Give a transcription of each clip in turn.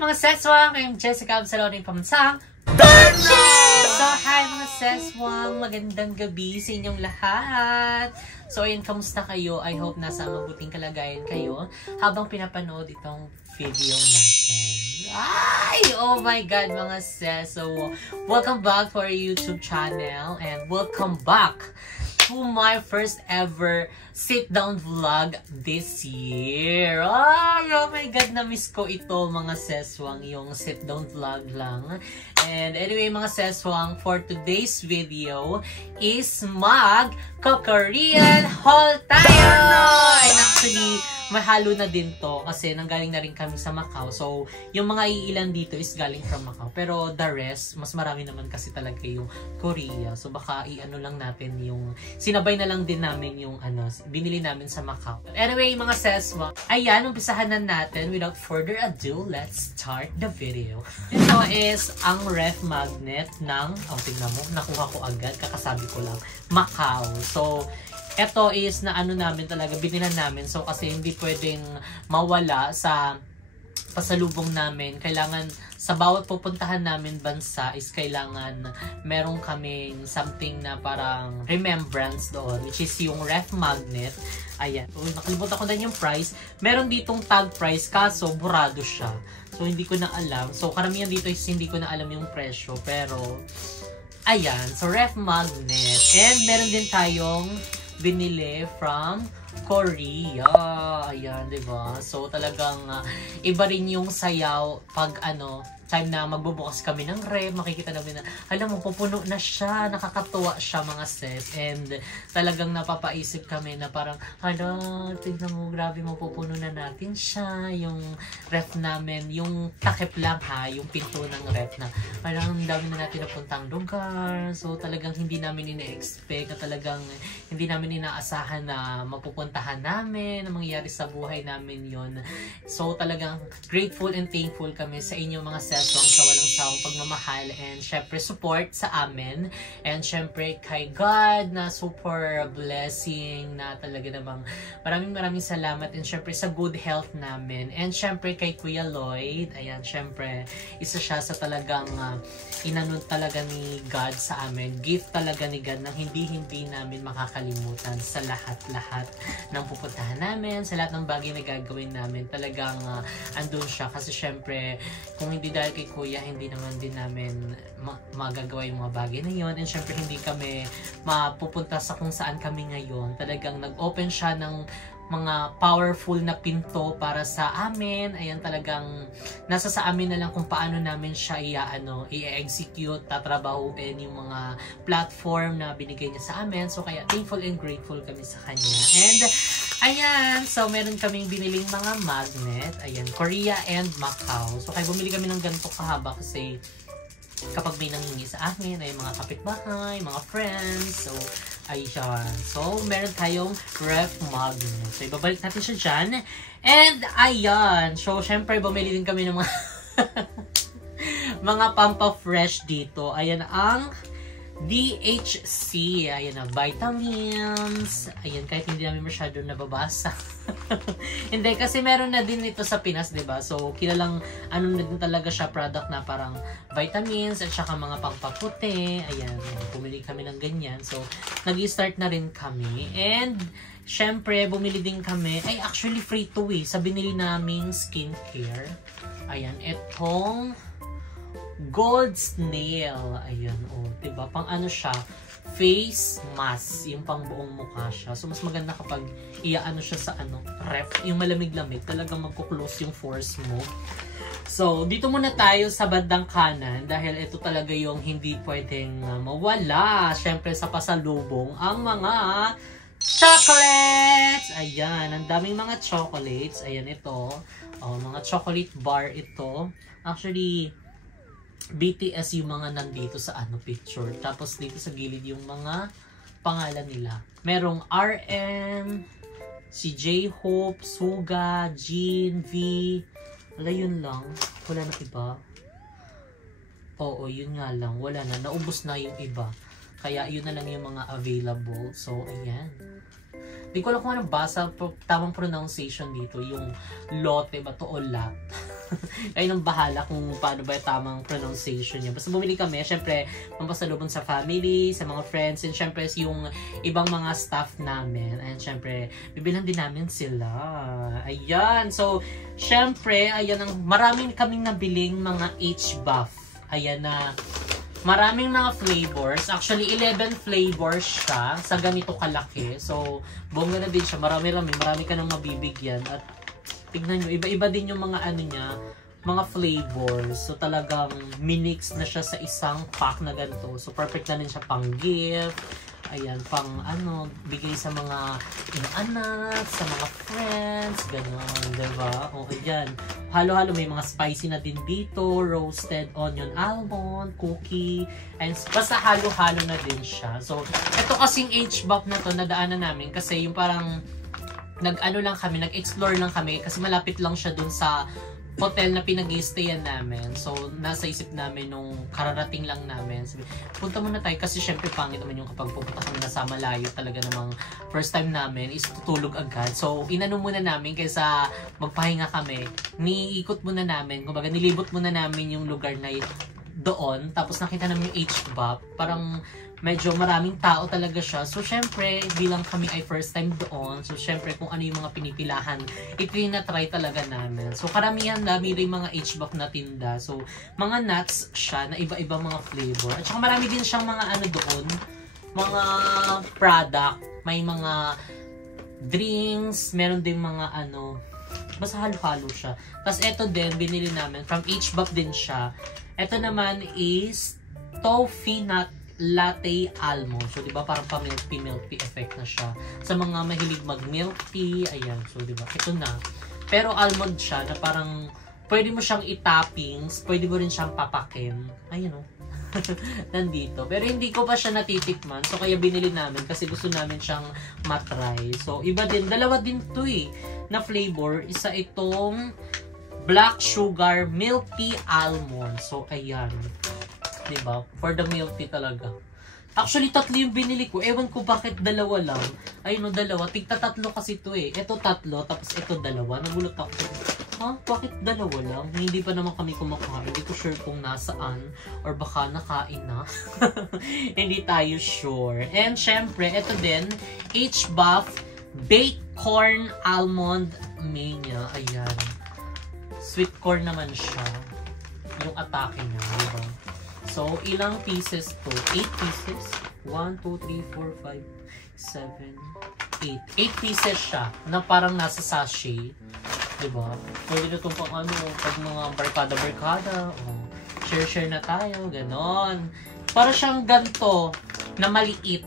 mga seswang! I'm Jessica Absaloning from Sang. So, hi mga seswang! Magandang gabi sa inyong lahat! So, ayun, kamusta kayo? I hope nasa mabuting kalagayan kayo habang pinapanood itong video natin. Ay! Oh my God, mga ses! So, welcome back to our YouTube channel and welcome back to my first ever sit-down vlog this year. Ay, oh my God, na-miss ko ito mga seswang, yung sit-down vlog lang. And anyway mga seswang, for today's video is mag-Korean haul tayo! And actually, mahalo na din to kasi nanggaling na rin kami sa Macau. So, yung mga iilan dito is galing from Macau. Pero the rest, mas marami naman kasi talaga yung Korea. So, baka i-ano lang natin yung, sinabay na lang din namin yung ano, binili namin sa Macau. Anyway, mga seswa, ayan, umpisahan na natin. Without further ado, let's start the video. Ito is ang ref magnet ng, oh, tignan mo, nakuha ko agad, kakasabi ko lang, Macau. So, ito is na ano namin talaga, binilan namin. So, kasi hindi pwedeng mawala sa pasalubong namin. Kailangan, sa bawat pupuntahan namin bansa is kailangan meron kaming something na parang remembrance doon, which is yung ref magnet. Ayan. So, nakalimutan ko na yung price. Meron ditong tag price, kaso burado siya. So, hindi ko na alam. So, karamihan dito is hindi ko na alam yung presyo. Pero, ayan. So, ref magnet. And meron din tayong binili from Korea. Ayan, diba? So, talagang iba rin yung sayaw pag ano, time na magbubukas kami ng ref, makikita namin na, alam mo, pupuno na siya, nakakatuwa siya mga sis. And talagang napapaisip kami na parang, hala, tignan mo, grabe mo, pupuno na natin siya. Yung ref namin, yung takip lang ha, yung pinto ng ref na, parang dami na natin napuntang lugar. So talagang hindi namin ina-expect, na talagang hindi namin inaasahan na mapupuntahan namin, na mangyayari sa buhay namin yon. So talagang grateful and thankful kami sa inyo mga sis sa walang sawang pagmamahal and syempre support sa amin and syempre kay God na super blessing na talaga namang maraming salamat and syempre sa good health namin and syempre kay Kuya Lloyd, ayan syempre isa siya sa talagang inanon talaga ni God sa amin, gift talaga ni God na hindi namin makakalimutan sa lahat ng pupuntahan namin, sa lahat ng bagay na gagawin namin, talagang andun siya kasi syempre kung hindi dahil kay Kuya, hindi naman din namin magagawa yung mga bagay na yun. And syempre, hindi kami mapupunta sa kung saan kami ngayon. Talagang nag-open siya ng mga powerful na pinto para sa amin. Ayan, talagang nasa sa amin na lang kung paano namin siya i-execute, tatrabahuin yung mga platform na binigay niya sa amin. So, kaya thankful and grateful kami sa kanya. And, ayan, so meron kaming biniling mga magnet. Ayan, Korea and Macau. So, kaya bumili kami ng ganito kahaba kasi kapag may nangingi sa amin ay mga kapitbahay, mga friends. So, ayan. So, meron tayong ref magnet. So, ibabalik natin siya dyan. And, ayan. So, syempre, bumili din kami ng mga mga Pampa Fresh dito. Ayan ang DHC. Ayan na, vitamins. Ayan, kahit hindi namin masyado nababasa. Hindi, kasi meron na din ito sa Pinas, diba? So, kilalang, ano na din talaga siya, product na parang vitamins at saka mga pangpaputi. Ayan, bumili kami ng ganyan. So, nag-start na rin kami. And, syempre, bumili din kami. Ay, actually, free to sa binili naming skincare. Ayan, itong Gold Snail. Ayan, oh, diba? Pang ano siya, face mask. Yung pang buong mukha siya. So, mas maganda kapag iaano siya sa ano, ref. Yung malamig-lamig. Talagang magkuklose yung pores mo. So, dito muna tayo sa bandang kanan. Dahil ito talaga yung hindi pwedeng mawala. Siyempre, sa pasalubong, ang mga chocolates! Ayan, ang daming mga chocolates. Ayan, ito. Oh, mga chocolate bar ito. Actually, BTS yung mga nandito sa ano picture. Tapos dito sa gilid yung mga pangalan nila. Merong RM, si J-Hope, Suga, Jin, V. Wala, yun lang. Wala na iba. Oo, yun nga lang. Wala na. Naubos na yung iba. Kaya yun na lang yung mga available. So, ayan. Di ko alam kung anong basa. Tamang pronunciation dito. Yung lote ba to o lot? Kayo nang bahala kung paano ba yung tamang pronunciation niya. Basta bumili kami, syempre, pampasalubong sa family, sa mga friends, and syempre yung ibang mga staff namin. And syempre, bibilan din namin sila. Ayan. So, syempre, ayan, maraming kaming nabiling mga HBuff. Ayan na, maraming mga flavors. Actually, 11 flavors siya sa ganito kalaki. So, bongga na din siya. Marami ka nang mabibigyan. At tignan nyo, iba-iba din yung mga ano niya, mga flavors. So, talagang minix na siya sa isang pack na ganito. So, perfect na rin siya pang gift. Ayan, pang ano, bigay sa mga anak, sa mga friends, gano'n, diba? O, ayan. Halo-halo, may mga spicy na din dito, roasted onion almond, cookie, and basta halo-halo na din siya. So, ito kasing HBuff na to, nadaanan namin kasi yung parang nag-ano lang kami, nag-explore lang kami kasi malapit lang siya dun sa hotel na pinag-i-stayan namin. So, nasa isip namin nung kararating lang namin. Sabi, punta muna tayo kasi syempre pangit naman yung kapag pupunta kami nasa malayo talaga namang first time namin is tutulog agad. So, inano muna namin kaysa magpahinga kami. Niikot muna namin, kumbaga nilibot muna namin yung lugar na doon. Tapos nakita namin yung HBuff. Parang medyo maraming tao talaga siya. So, syempre, bilang kami ay first time doon. So, syempre, kung ano yung mga pinipilahan, itinatry talaga namin. So, karamihan dami rin mga HBuff na tinda. So, mga nuts siya na iba-iba mga flavor. At saka marami din siyang mga ano doon, mga product. May mga drinks, meron din mga ano, basta halo-halo siya. Tapos, eto din, binili namin. From HBuff din siya. Eto naman is toffee nut latte almond. So, di ba, parang pa-milk tea effect na siya. Sa mga mahilig mag-milk tea, ayan. So, di ba, ito na. Pero almond siya na parang pwede mo siyang i-toppings, pwede mo rin siyang papakin. Ayun, o. Nandito. Pero hindi ko pa siya natitikman. So, kaya binili namin kasi gusto namin siyang matry. So, iba din. Dalawa din to eh, na flavor. Isa itong black sugar milk tea almond. So, ayan. Diba? For the milk tea talaga. Actually, tatlo yung binili ko. Ewan ko bakit dalawa lang. Ayun o, dalawa. Tigta tatlo kasi ito eh. Ito tatlo, tapos ito dalawa. Nagulat ako. Ha? Bakit dalawa lang? Hindi pa naman kami kumakain. Hindi ko sure kung nasaan. Or baka nakain na. Hindi tayo sure. And syempre, ito din. HBuff Baked Corn Almond Mania. Ayan. Sweet corn naman siya. Yung atake niya. Diba? So, ilang pieces to? 8 pieces? 1, 2, 3, 4, 5, 7, 8. 8 pieces siya na parang nasa sachet. Diba? Pwede na itong pang ano, pag mga barkada-barkada. Oh, share-share na tayo. Ganon. Para siyang ganito na maliit.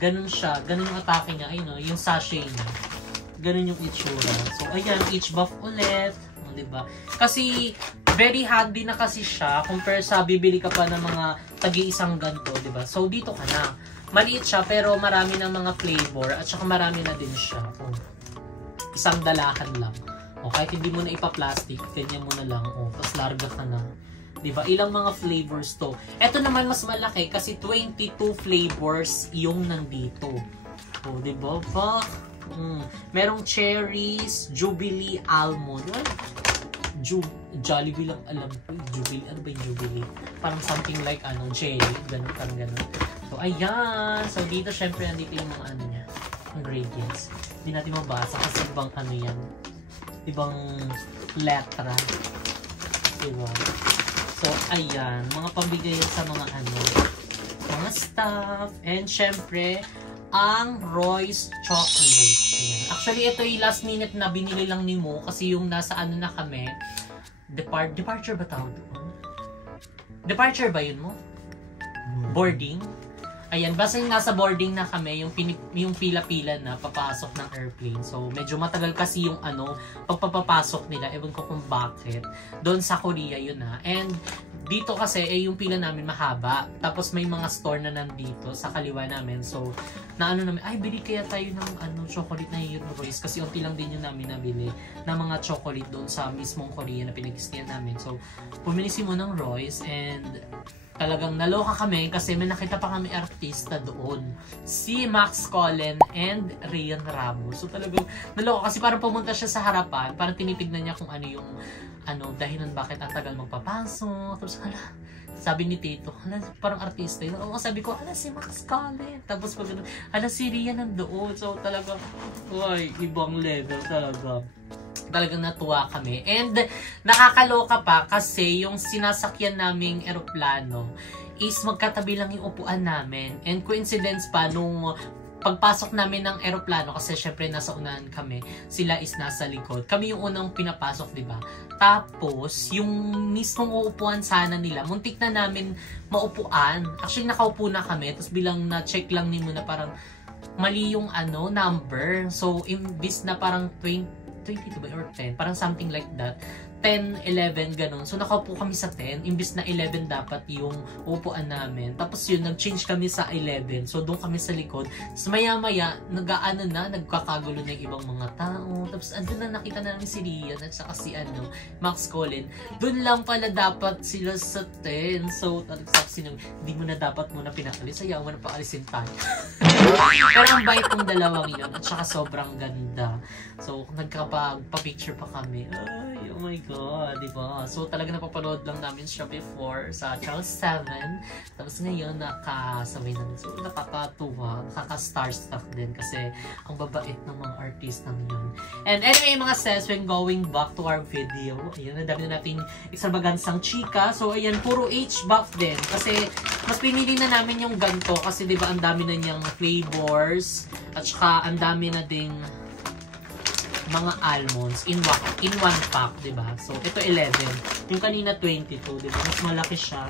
Ganon siya. Ganon yung atake niya. Ayun, no? Yung sachet niya. Ganon yung itsura. So, ayan. HBuff ulit. Diba? Kasi very handy na kasi siya compare sa bibili ka pa ng mga tagi-isang ganito, diba? So dito ka na. Maliit siya pero marami ng mga flavor at saka marami na din siya. Oh. Isang dalahan lang. Oh, kahit hindi mo na ipa-plastic, ganyan mo na lang. Oh, tapos larga ka na. Diba? Ilang mga flavors to. Ito naman mas malaki kasi 22 flavors yung nandito. Oh, diba? Merong cherries, Jubilee almond. Jollibee lang alam ko. Jubilee. Ano ba yung Jubilee? Parang something like ano, jelly. Ganun, parang ganun. So, ayan. So, dito syempre nandito yung mga ano niya. Ingredients. Hindi natin mabasa kasi ibang ano yan. Ibang letra. Diba? So, ayan. Mga pambigay yan sa mga ano. Mga stuff. And syempre, ang Roy's Chocolate. Ayan. Actually, ito yung last minute na binili lang ni Mo kasi yung nasa ano na kami. Departure ba tawag doon? Departure ba yun mo? Boarding? Ayan, basta yung nasa boarding na kami, yung pila-pila na papasok ng airplane. So, medyo matagal kasi yung ano, pagpapapasok nila. Ewan ko kung bakit. Doon sa Korea yun na. And dito kasi, yung pila namin mahaba. Tapos may mga store na nandito sa kaliwa namin. So, naano namin, ay, bili kaya tayo ng ano, chocolate na yung Royce. Kasi unti lang din yung namin nabili na mga chocolate doon sa mismong Korea na pinag-istayan namin. So, pumili si mo ng Royce and talagang naloka kami kasi may nakita pa kami artista doon. Si Max Collen and Rian Ramos. So talagang naloka kasi parang pumunta siya sa harapan, parang tinitignan niya kung ano yung dahilan bakit ang tagal magpapasok. Tapos sabi ni Tito, parang artista yun. Oo, sabi ko, si Max Collen. Tapos pag si Rian nandoon. So talagang, ibang level talaga. Talagang natuwa kami. And nakakaloka pa kasi yung sinasakyan naming eroplano is magkatabi lang yung upuan namin. And coincidence pa nung pagpasok namin ng eroplano, kasi syempre nasa unahan kami, sila is nasa likod. Kami yung unang pinapasok, di ba? Tapos, yung mismong uupuan sana nila, muntik na namin maupuan. Actually, nakaupo na kami. Tapos bilang na-check lang ni mo na parang mali yung number. So, imbis na parang 22 ba or 10, parang something like that, 10, 11, ganun. So, nakaupo kami sa 10, imbis na 11 dapat yung upuan namin. Tapos yun, nag-change kami sa 11. So, doon kami sa likod. Tapos maya-maya, nagkakagulo na yung ibang mga tao. Tapos, andun na nakita namin si Rian at saka si Max Collen. Doon lang pala dapat sila sa 10. So, sabi hindi mo na dapat muna pinaalis. Ayaw mo na paalisin tayo. Pero ang bait ng dalawang yun. At saka sobrang ganda. So, nagkapag-picture pa kami. Ay, oh my God, diba? So, talaga napapanood lang namin siya before sa Channel 7. Tapos ngayon, nakasabay namin. So, nakakatuwa, nakaka-starstruck din kasi ang babait ng mga artistang yun. And anyway, mga sis, when going back to our video, ayan, ang dami na natin extravaganzang chika. So, ayan, puro H-buff din. Kasi, mas pinili na namin yung ganito kasi diba, ang dami na niyang flavors at saka ang dami na ding mga almonds in one pack, diba? So, ito 11. Yung kanina 22, diba? Mas malaki siya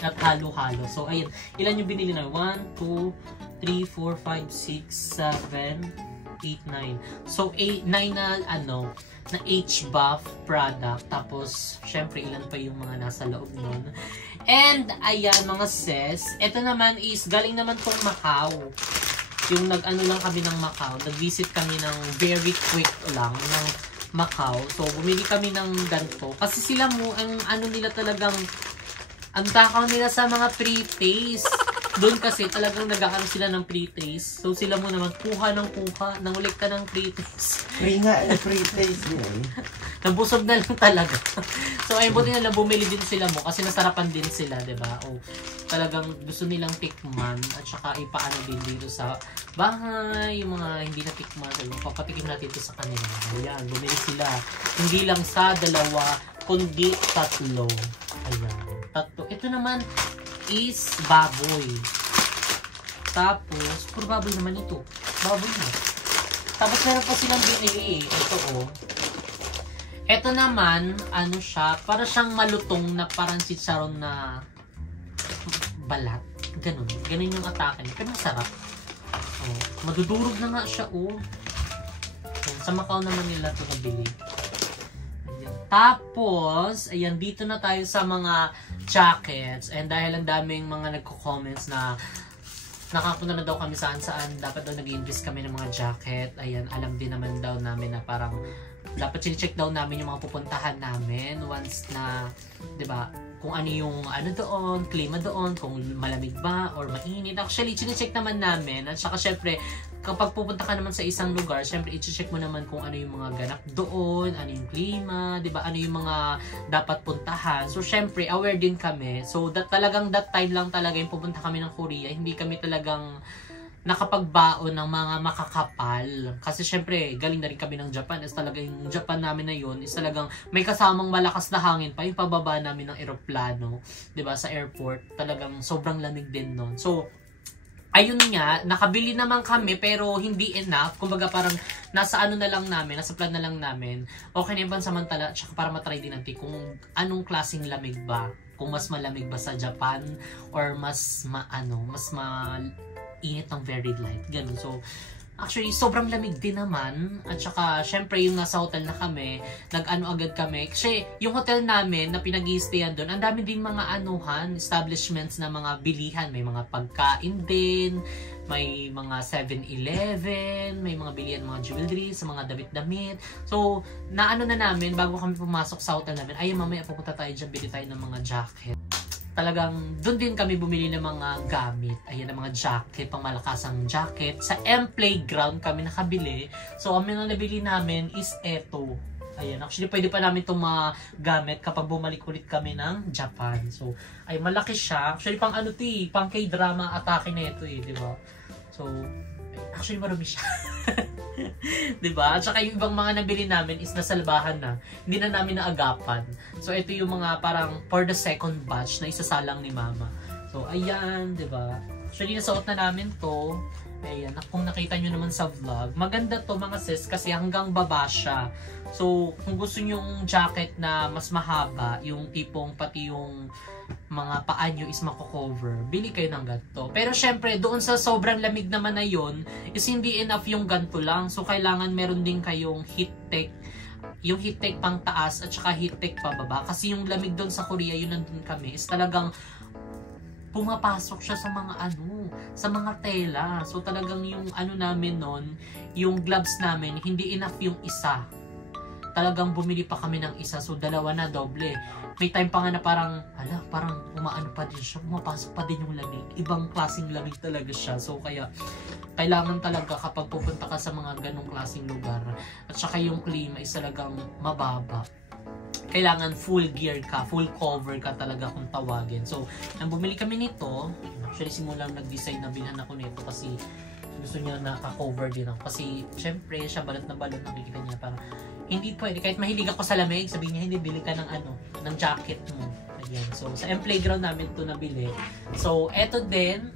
at halo-halo. So, ayun. Ilan yung binili na? 1, 2, 3, 4, 5, 6, 7, 8, 9. So, 9 na, na H-buff product. Tapos, syempre, ilan pa yung mga nasa loob nun. And, ayan, mga sis. Ito naman is, galing naman tong Macau. Yung nag-ano lang kami ng Macau, nag-visit kami ng very quick lang ng Macau. So, bumili kami ng ganito. Kasi sila ang nila talagang, ang takaw nila sa mga pre-taste. Doon kasi talagang nag-aano sila ng pre-taste. So, sila mo naman, kuha, nangulik ka ng pre-taste. Free nga, pre-taste yun. Nabusog na lang talaga. So, ayun, buti na lang bumili din sila mo kasi nasarapan din sila, diba? O, talagang gusto nilang tikman at saka ipaano din dito sa bahay, yung mga hindi na tikman. So, papatikim natin ito sa kanila. Ayan, bumili sila. Hindi lang sa 2, kundi 3. Ayan, 3. Ito naman is baboy. Tapos, puro baboy naman ito. Baboy na. Tapos, meron pa silang binili. Ito, Ito naman, siya, para siyang malutong na parang chicharon na balat. Ganun. Ganun yung atake niya. Pero masarap. Madudurog na nga siya, Sa Macau naman nila ito nabili. Ayan. Tapos, ayan, dito na tayo sa mga jackets. And dahil ang daming mga nagko-comments na nakapunta na daw kami saan-saan, dapat daw nag-invest kami ng mga jacket. Ayan, alam din naman daw namin na parang dapat check daw namin yung mga pupuntahan namin once na, 'di ba, kung ano yung doon, klima doon, kung malamig ba or mainit. Actually, check naman namin. At saka syempre, kapag pupunta ka naman sa isang lugar, syempre i-check mo naman kung ano yung mga ganap doon, ano yung klima, 'di ba? Ano yung mga dapat puntahan. So syempre, aware din kami. So talagang that time lang talaga yung pupunta kami ng Korea. Hindi kami talagang nakapagbaon ng mga makakapal. Kasi syempre, galing na rin kami ng Japan. Is talaga yung Japan namin na yun, is talagang may kasamang malakas na hangin pa yung pababa namin ng eroplano. 'Di ba, sa airport. Talagang sobrang lamig din nun. So, ayun nga, nakabili naman kami pero hindi enough. Kumbaga parang nasa na lang namin, nasa plan na lang namin. Okay na yung pansamantala, tsaka para matry din natin kung anong klaseng lamig ba. Kung mas malamig ba sa Japan or mas init ng very light. Ganun. So, actually, sobrang lamig din naman. At saka, syempre, yung nasa hotel na kami, agad kami. Kasi, yung hotel namin na pinag-i-stayan doon, ang dami din mga establishments na mga bilihan. May mga pagkain din, may mga 7-Eleven, may mga bilihan, mga jewelry, sa mga damit-damit. So, na namin, bago kami pumasok sa hotel namin, ay, mamaya pupunta tayo dyan, bili tayo ng mga jacket. talagang doon din kami bumili ng mga gamit. Ayan, ng mga jacket, pang malakasang jacket. Sa M Playground kami nakabili. So, ang nabili namin is eto. Ayan, actually pwede pa namin itong magamit kapag bumalik ulit kami ng Japan. So, ay malaki siya. Actually, pang ano to eh, pang K-drama atake na ito eh, di ba? So, actually marumi siya. Diba? At saka yung ibang mga nabili namin is nasalbahan na. Hindi na namin naagapan. So, ito yung mga parang for the second batch na isasalang ni Mama. So, ayan, diba? Actually, nasuot na namin to. Ayan, kung nakita nyo naman sa vlog. Maganda to mga sis kasi hanggang baba siya. So, kung gusto nyo yung jacket na mas mahaba, yung tipong pati yung mga paa nyo is mako-cover, bili kayo ng ganito. Pero syempre, doon sa sobrang lamig naman na yun, is hindi enough yung ganito lang. So, kailangan meron din kayong heat tech. Yung heat tech pang taas at saka heat tech pababa. Kasi yung lamig doon sa Korea, yun nandun kami, is talagang pumapasok siya sa mga sa mga tela. So, talagang yung namin nun, yung gloves namin, hindi enough yung isa. Talagang bumili pa kami ng isa. So, dalawa na, doble. May time pa nga na parang umaano pa din siya. Pumapasok pa din yung lamig. Ibang klaseng lamig talaga siya. So, kaya, kailangan talaga kapag pupunta ka sa mga ganong klaseng lugar. At saka yung klima is talagang mababa. Kailangan full gear ka, full cover ka talaga kung tawagin. So, nang bumili kami nito, actually simulang nag-decide na bilhan ako nito kasi gusto niya naka-cover din ako. Kasi, syempre, siya balot na balot, nakikita niya parang hindi pwede. Kahit mahilig ako sa lamig, sabihin niya, hindi, bili ka ng ng jacket mo. Ayan. So, sa M Playground namin ito nabili. So, eto din.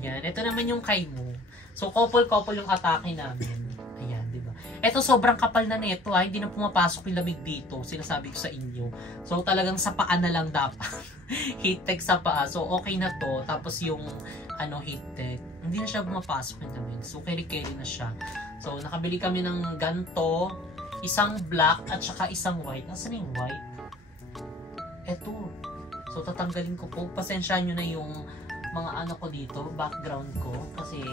Ayan. Ito naman yung kay mo. So, couple-couple yung atake namin. Ayan, di ba? Ito, sobrang kapal na nito. Hindi na pumapasok yung lamig dito. Sinasabi ko sa inyo. So, talagang sa paa na lang dapat. Heat tech sa paa. So, okay na to. Tapos yung, heat tech. Hindi na siya pumapasok yung lamig. So, carry-carry na siya. So, nakabili kami ng ganto. Isang black at saka isang white. Nasaan yung white? Eto. So, tatanggalin ko po. Pasensyahan nyo na yung mga ko dito, background ko. Kasi,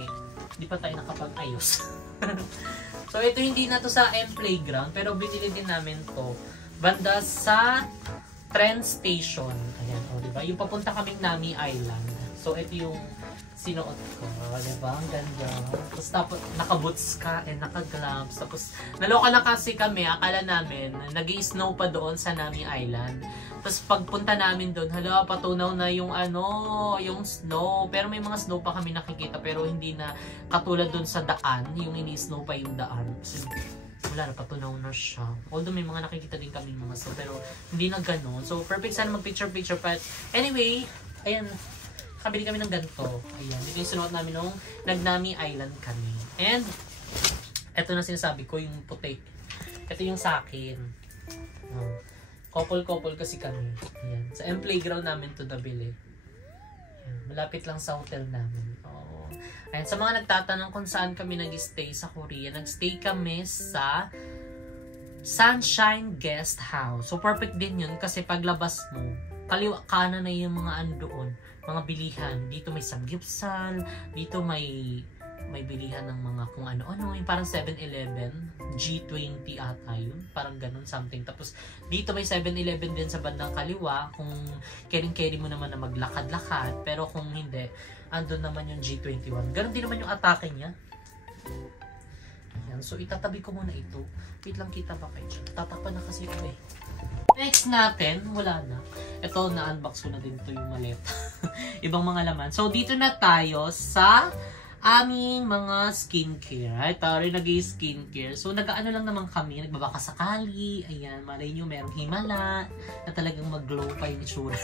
di pa tayo nakapag-ayos. So, ito hindi na to sa M Playground. Pero, binili din namin to. Banda sa train station. Ayan, o, diba? Yung papunta kaming Nami Island. So, ito yung sinuot ko. Diba? Ang ganda. Tapos naka-boots ka and naka-gloves. Tapos naloka na kasi kami. Akala namin nag-i-snow pa doon sa Nami Island. Tapos pagpunta namin doon, hala, patunaw na yung yung snow. Pero may mga snow pa kami nakikita. Pero hindi na katulad doon sa daan. Yung ini-snow pa yung daan. Kasi wala na, patunaw na siya. Although may mga nakikita din kami mga snow. Pero hindi na ganun. So perfect sana mag-picture-picture. But anyway, ayan. Kabili kami ng ganito. Ayan. Ito yung sinuot namin nung nag-Nami Island kami. And, ito na sinasabi ko, yung puti. Ito yung sa akin. Couple-couple kasi kami. Ayan. Sa M Playground namin ito nabili. Ayan. Malapit lang sa hotel namin. Oh. Ayan. Sa mga nagtatanong kung saan kami nag-stay sa Korea, nag-stay kami sa Sunshine Guest House. So, perfect din yun kasi paglabas mo, kaliwa kanan na yung mga andoon. Mga bilihan. Dito may samgyupsal, dito may bilihan ng mga kung ano-ano, yung parang 7-Eleven, G20 ata yun, parang ganun something. Tapos dito may 7-Eleven din sa bandang kaliwa, kung caring-carry mo naman na maglakad-lakad, pero kung hindi, andun naman yung G21. Ganun din naman yung atake niya. Ayan, so itatabi ko muna ito. Wait lang, kita ba kayo? Tatakpan na kasi ito eh. Next natin, wala na. Ito, na-unbox ko na din ito yung maleta. Ibang mga laman. So, dito na tayo sa aming mga skincare. Ay, tayo rin nag-i-skincare. So, nag-ano lang naman kami. Nagbabaka sakali. Ayan, malay nyo, merong himala na talagang mag-glow pa yung itsura.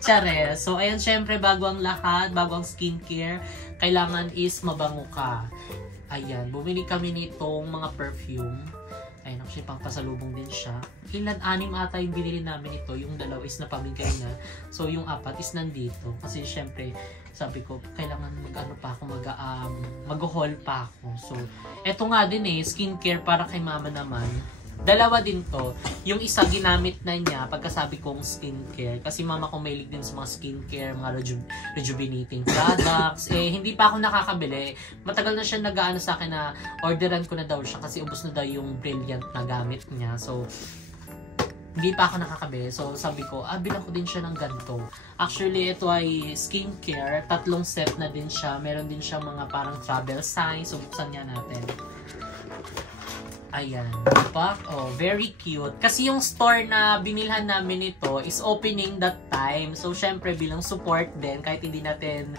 Tsare. So, ayan, syempre, bago ang lahat, bago ang skincare, kailangan is mabango ka. Ayan, bumili kami nitong mga perfume. Ayun, actually, pangpasalubong din siya. Anim ata yung binili namin ito. Yung dalawa is napamigay na. So, yung apat is nandito. Kasi, syempre, sabi ko, kailangan mag-haul pa ako. So, eto nga din skincare para kay mama naman. Dalawa din to. Yung isa ginamit na niya pagkasabi kong skincare. Kasi mama ko mahilig din sa mga skincare, mga rejuvenating products. Hindi pa ako nakakabili. Matagal na siya nag-aano sa akin na orderan ko na daw siya kasi ubos na daw yung Brilliant na gamit niya. So, hindi pa ako nakakabili. So, sabi ko, bilang ko din siya ng ganito. Actually, ito ay skincare. 3 set na din siya. Meron din siya mga parang travel size. So, buksan niya natin. Ayan. Diba? Oh, very cute. Kasi yung store na binilhan namin ito is opening that time. So, syempre, bilang support din, kahit hindi natin,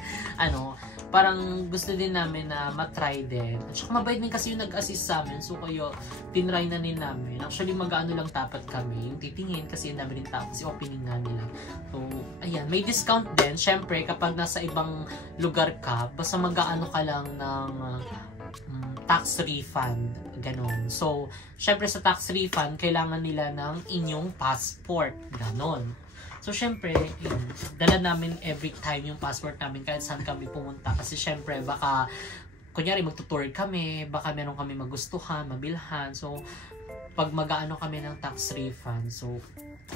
parang gusto din namin na matry din. At saka mabait din kasi yung nag-assist sa amin. So, kayo, tinry na din namin. Actually, mag-ano lang tapat kami. Yung titingin kasi yung dami rin tao kasi opening nga nila. So, ayan. May discount din. Syempre, kapag nasa ibang lugar ka, basta mag-ano ka lang ng tax refund. Ganon. So, syempre sa tax refund, kailangan nila ng inyong passport. Ganon. So, syempre, dala namin every time yung passport namin kahit saan kami pumunta. Kasi syempre, baka, kunyari, magtutour kami, baka meron kami magustuhan, mabilhan. So, pag mag-aano kami ng tax refund, so,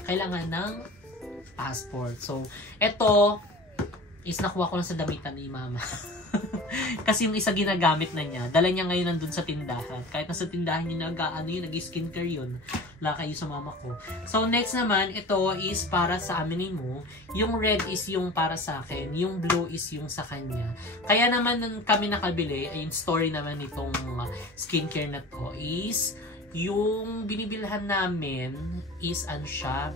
kailangan ng passport. So, eto is nakuha ko lang sa damitan ni mama. Kasi yung isa ginagamit na niya. Dala niya ngayon nandun sa tindahan. Kahit nasa tindahan niya nag-skincare yun. Wala kayo sa mama ko. So, next naman, ito is para sa amin mo. Yung red is yung para sa akin. Yung blue is yung sa kanya. Kaya naman nung kami nakabili, ay yung story naman nitong skincare na to is yung binibilhan namin is ano siya,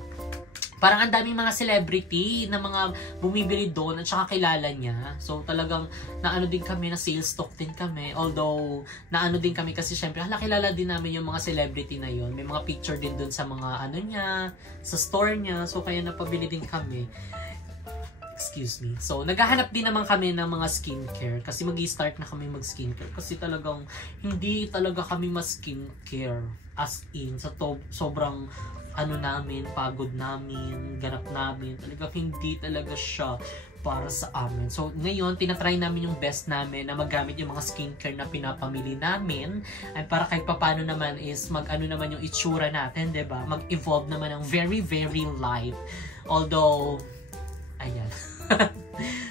parang ang daming mga celebrity na mga bumibili doon at saka kilala niya. So talagang naano din kami, na sales talk din kami. Although naano din kami kasi syempre kilala din namin yung mga celebrity na yon. May mga picture din doon sa mga ano niya, sa store niya. So kaya napabili din kami. Excuse me. So naghahanap din naman kami ng mga skincare kasi magi-start na kami mag-skincare kasi talagang hindi talaga kami mas-skincare as in sa sobrang namin, pagod namin, ganap namin, talaga hindi talaga siya para sa amin. So, ngayon, tinatry namin yung best namin na magamit yung mga skincare na pinapamili namin ay para kahit papano naman is mag-ano naman yung itsura natin, diba? Mag-evolve naman ng very, very light. Although, ayan.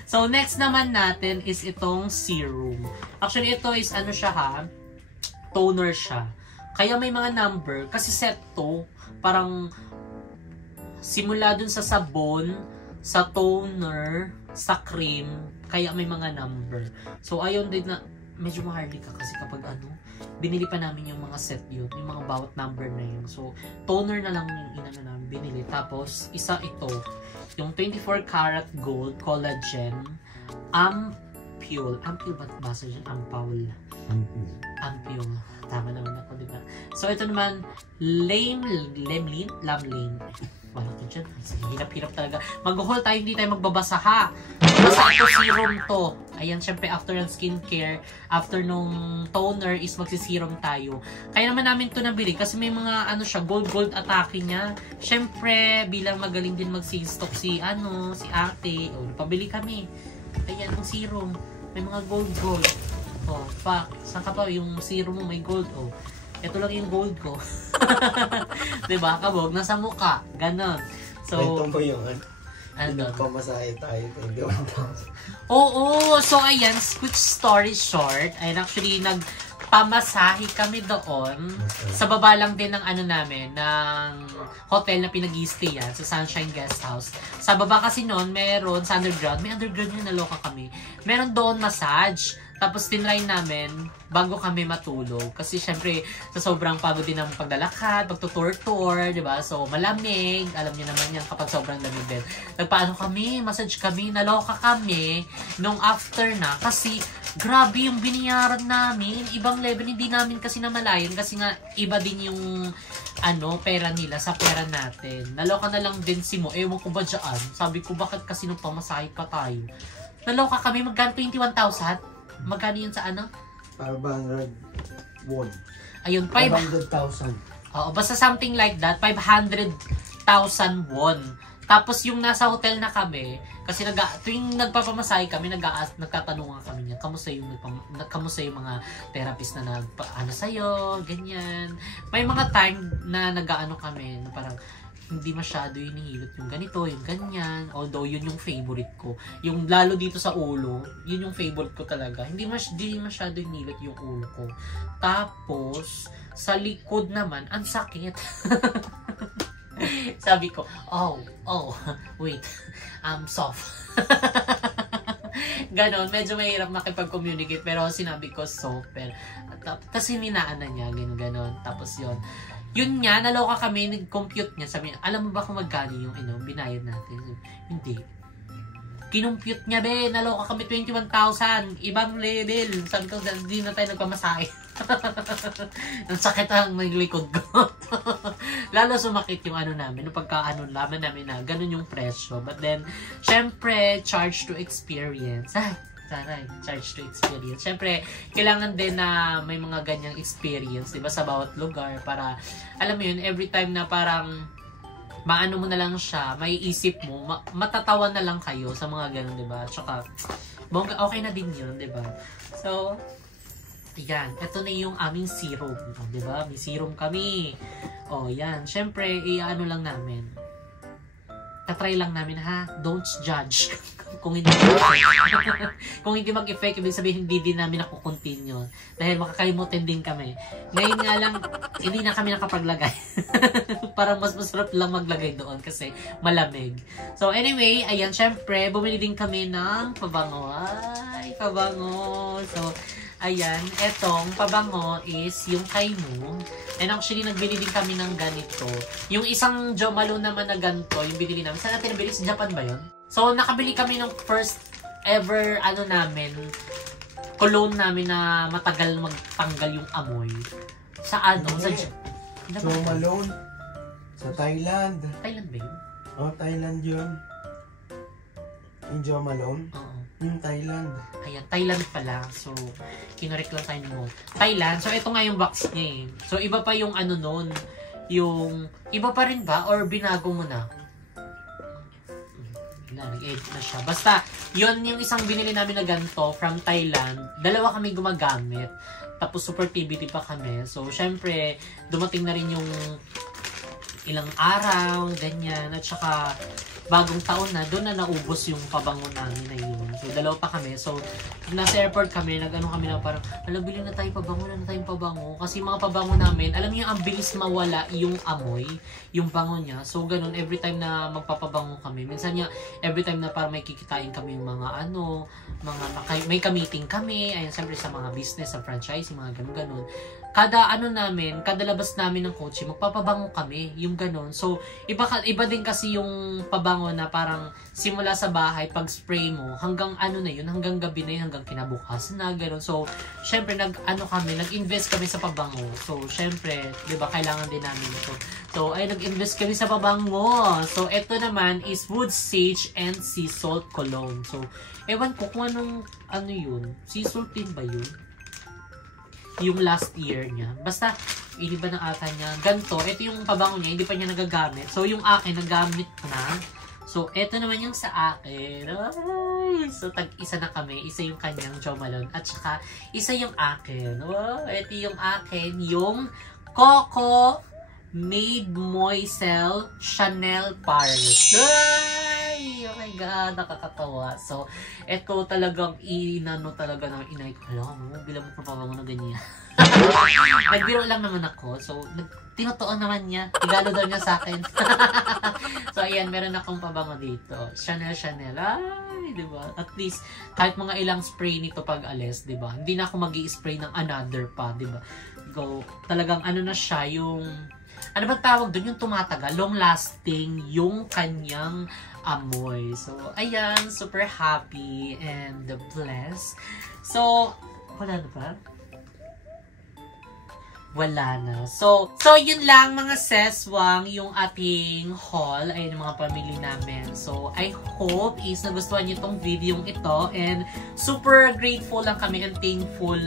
So, next naman natin is itong serum. Actually, ito is ano siya toner siya. Kaya may mga number, kasi set to, parang simula dun sa sabon, sa toner, sa cream, kaya may mga number. So, ayun din na, medyo mahardy ka kasi kapag binili pa namin yung mga set yun, yung mga bawat number na yun. So, toner na lang yung namin binili. Tapos, isa ito, yung 24 karat gold collagen, Ampule ba basa dyan? Ampule. Tama naman ako, diba? So, ito naman, Lamlin. Wala ko dyan. Hirap-hirap talaga. Mag-haul tayo, hindi tayo magbabasa, ha? Basta ito, serum to. Ayan, syempre, after ng skincare, after nung toner, is magsiserum tayo. Kaya naman namin to nabili, kasi may mga, gold atake niya. Syempre, bilang magaling din mag-stock si ate, pabili kami. Ayan, yung serum. May mga gold. Oh, saan ka pa? Yung serum mo may gold. Oh, ito lang yung gold ko. Diba? Kabog, nasa mukha. Ganon. So, ito mo yung ano? Pamasahe tayo, 21,000. Oo! So, ayan, quick story short. Ayan, actually, nagpamasahe kami doon. Sa baba lang din ng namin, ng hotel na pinag-i-stayan, sa Sunshine Guest House. Sa baba kasi noon, meron, sa underground, may underground yung naloka kami. Meron doon massage. Tapos tinry namin bago kami matulog. Kasi syempre, sa sobrang pagod din ng paglalakad, pagtutour-tour, diba? So, malamig. Alam niyo naman yan kapag sobrang lamig din. Nagpaano kami, massage kami, naloka kami nung after na. Kasi, grabe yung biniyaran namin. Ibang level, hindi namin kasi namalayan. Kasi nga, iba din yung pera nila sa pera natin. Naloka na lang din si Mo. Ewan ko ba dyan? Sabi ko, bakit kasi nung pamasahe pa tayo? Naloka kami, magkano 21,000? Magkano yun sa 500 won. Ayun, 500,000. Oo, basta something like that, 500,000 won. Tapos yung nasa hotel na kami, kasi tuwing nagpapamasahe kami, nagkatanungan kami niya, kamusta yung mga therapist na sa'yo, ganyan. May mga time na kami, na parang, hindi masyado yung hinihilot yung ganito, yung ganyan. Although, yun yung favorite ko. Yung lalo dito sa ulo, yun yung favorite ko talaga. Hindi masyado hinihilot yung ulo ko. Tapos, sa likod naman, ang sakit. Sabi ko, wait, I'm soft. Ganon, medyo mahirap makipag-communicate, pero sinabi ko super. Tapos hininaan na niya, ganon. Tapos yun nga, naloka kami, nag-compute niya. Sabi niya, alam mo ba kung magkano yung binayad natin? Hindi. Kinumpute niya, naloka kami 21,000. Ibang level. Sabi ko, hindi na tayo nagpamasahe. Ang sakit ang may likod ko. Lalo sumakit yung namin, nung laman namin na ganun yung presyo. But then, syempre, charge to experience. Charge to experience. Syempre, kailangan din na may mga ganyang experience, diba, sa bawat lugar para, alam mo yun, every time na parang maano mo na lang siya, may isip mo, matatawa na lang kayo sa mga ganun, diba? Tsaka, okay na din yun, diba? So, yan. Ito na yung aming serum. Diba? May serum kami. Yan. Syempre, ano lang namin. Tatry lang namin, ha? Don't judge. Kung hindi kung hindi mag-effect, ibig sabihin hindi din namin ako-continue. Dahil makakalimutin din kami. Ngayon nga lang, hindi na kami nakapaglagay. Parang mas masarap lang maglagay doon kasi malamig. So anyway, ayan, syempre, bumili din kami ng pabango. Pabango. So, ayan, etong pabango is yung kay Moon. And actually, nagbili din kami ng ganito. Yung isang Jo Malone naman na ganito, yung binili namin. Saan natin nabili? Sa Japan ba yun? So, nakabili kami ng first ever, cologne namin na matagal magtanggal yung amoy. Sa sa Jo Malone. Sa Thailand. Thailand ba yun? Thailand yun. Yung Jo Malone? Oo. Yung Thailand. Ayan, Thailand pala. So, kinorek lang tayo mo. Thailand. So, ito nga yung box niya eh. So, iba pa yung nun. Yung, iba pa rin ba? Or binago mo na? Nag-edit na siya. Basta, yon yung isang binili namin na ganito from Thailand. Dalawa kami gumagamit. Tapos, super TBT pa kami. So, syempre, dumating na rin yung ilang araw, ganyan. At saka, bagong taon na, doon na naubos yung pabango namin na yun. So, dalawa pa kami. So, nasa airport kami, kami na parang, bilhin na tayo pabango, Kasi mga pabango namin, alam niyo, ang bilis mawala yung amoy, yung bango niya. So, ganun, every time na magpapabango kami, minsan niya, every time na parang may kikitain kami yung mga may ka-meeting kami, ayun, siyempre sa mga business, sa franchise, mga ganun. Kada labas namin ng kotse, magpapabango kami, yung ganun. So, iba din kasi yung pabango na parang simula sa bahay, pag spray mo, hanggang hanggang gabi na yun, hanggang kinabukasan na, ganun. So, syempre, nag-invest kami sa pabango. So, syempre, di ba, kailangan din namin ito. So, nag-invest kami sa pabango. So, ito naman is Wood Sage and Sea Salt Cologne. So, ewan ko kung yun. Sea Salt din ba yun? Yung last year niya. Basta, hindi ba na ata niya. Ganto, ito yung pabango niya, hindi pa niya nagagamit. So, yung akin, nagamit na. So, ito naman yung sa akin. Ay! So, tag-isa na kami. Isa yung kanyang Jo Malone. At saka, isa yung akin. Wow! Ito yung akin. Yung Coco Made Moiselle Chanel Paris. Ay! Oh my God! Nakakatawa. So, ito talagang talaga ng inay ko. Alam mo, bilang mo papabango na ganyan. Nagbiro lang naman ako. So, tinutuon naman niya. Igalo daw niya sa akin. So, ayan, meron akong pabango dito. Chanel. Ay, diba? At least, kahit mga ilang spray nito pag alis, diba? Hindi na ako mag-i-spray ng another pa, diba? Talagang na siya, yung ano ba tawag doon? Yung tumatagal, long-lasting yung kanyang amoy. So, ayan, super happy and blessed. So, wala na ba? Wala na. So yun lang mga seswang yung ating haul. Ayun yung mga pamili namin. So, I hope is nagustuhan nyo itong video ito. And super grateful lang kami and thankful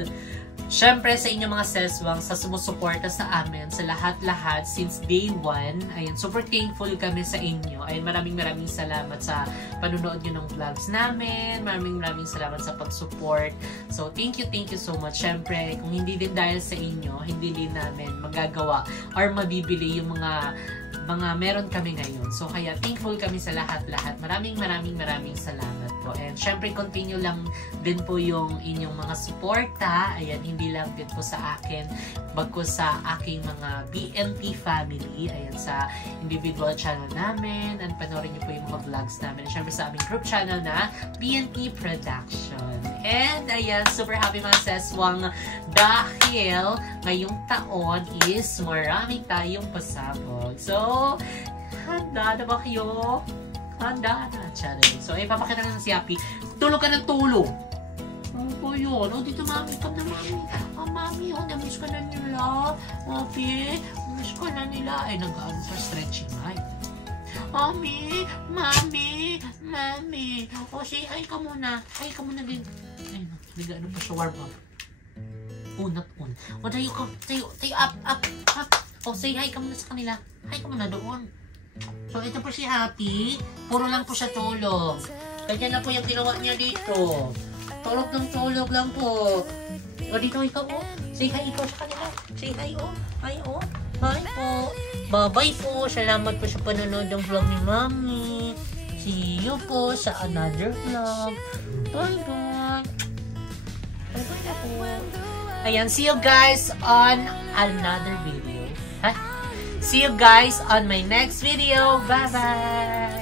syempre sa inyo mga seswang sa sumusuporta sa amin, sa lahat-lahat since day 1. Ayun, super thankful kami sa inyo. Ayun, maraming salamat sa panunood nyo ng vlogs namin. Maraming salamat sa pag-support. So, thank you so much. Syempre, kung hindi din dahil sa inyo, hindi din namin magagawa or mabibili yung mga meron kami ngayon. So, kaya thankful kami sa lahat-lahat. Maraming salamat po. And syempre, continue lang din po yung inyong mga suporta. Ayan, hindi lang din po sa akin. bagkus sa aking mga BNT family. Ayan, sa individual channel namin. And panoorin niyo po yung mga vlogs namin. And syempre sa aming group channel na BNT Production. And ayan, super happy mga seswang dahil ngayong taon is marami tayong pasabog. So, handa na ba kayo? Handa na, challenge. So, papakita na si Happy. Tulog ka ng tulog. Ano po yun? O, dito mami. Come na mami. Mami, namiss ka na nila. Happy, namiss ka na nila. Ay, nag-ano pa, stretching, ay. Mami. O, say hi ka muna. Hi ka muna din. Ay, nag-ano pa siya, warm up. Unat. O, tayo up. O, say hi ka muna sa kanila. Hi ka muna doon. So, ito po si Happy. Puro lang po siya tulog. Ganyan na po yung ginawa niya dito. Tulog lang po. O, dito ikaw, oh. Say hi ikaw sa kanila. Say hi, oh. Hi, oh. Hi po. Bye-bye po. Salamat po sa panonood ng vlog ni Mami. See you po sa another vlog. Bye-bye. Bye-bye na po. Ayan, see you guys on another video. Ha? See you guys on my next video. Bye-bye!